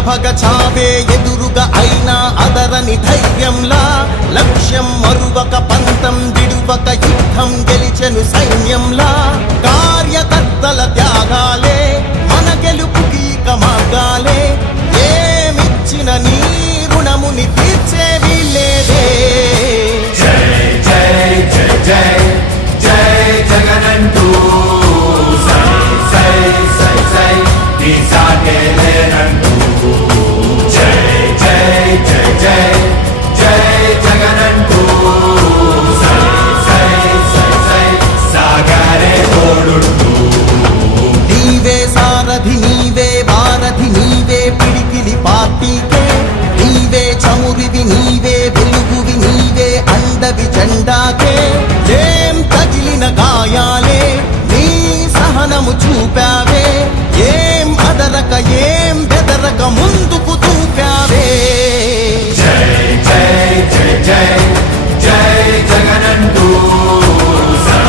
భగ చావే ఎదురుగా అయినా అదరని ధైర్యంలా లక్ష్యం మరువక పంతం విడువక యుద్ధం గెలిచెను సైన్యంలా కార్యకర్తల త్యాగాలే మన గెలుపుకి మార్గాలే ఏమిచ్చిన నీ రుణముని తీర్చేవి లేదే జై జై జై జై జై జగనంటూ సై సై సై సై నీ సాటే లేనంటూ జై జై జై జై జై జగనంటూ సై సై సై సై సాగరే తోడుంటూ నీవే సారథి నీవే వారధి నీవే పిడికిలి పార్టీకే నీవే చమురివి నీవే వెలుగువి నీవే అండవి జెండాకే ఏం తగిలిన గాయాలే నీ సహనము చూపావే ఏం అదరక ఏం బెదరక ముందుకు చూపావే జై జై జై జై జై జగనంటూ సై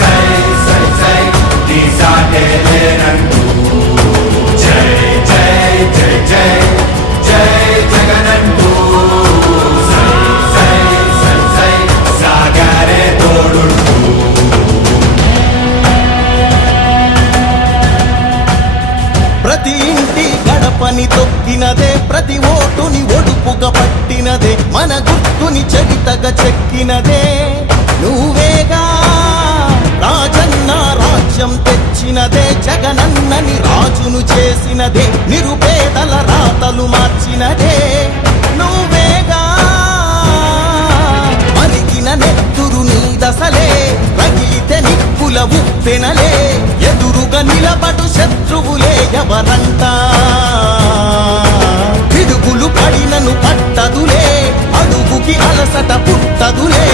సై సై సై నీ సాటే లేనంటూ జై జై జై జై జై జగనంటూ సై సై సై సై సాగరే తోడుంటూ ప్రతి ఇంటి గడపని తొక్కినదే ప్రతి ఓటుని ఒడుపుగా పట్టినదే మన గుర్తుని చరితగా చెక్కినదే నువ్వేగా రాజన్న రాజ్యం తెచ్చినదే జగనన్నని రాజును చేసినదే నిరుపేదల రాతలు మార్చినదే నువ్వేగా మరిగిన నెత్తురు నీ దశలే రగిలితే నిప్పుల ఉప్పెనలే ఎదురుగా నిలబడు శత్రువులే ఎవరంట పిడుగులు పడినను పట్టదులే అడుగుకి అలసట పుట్టదులే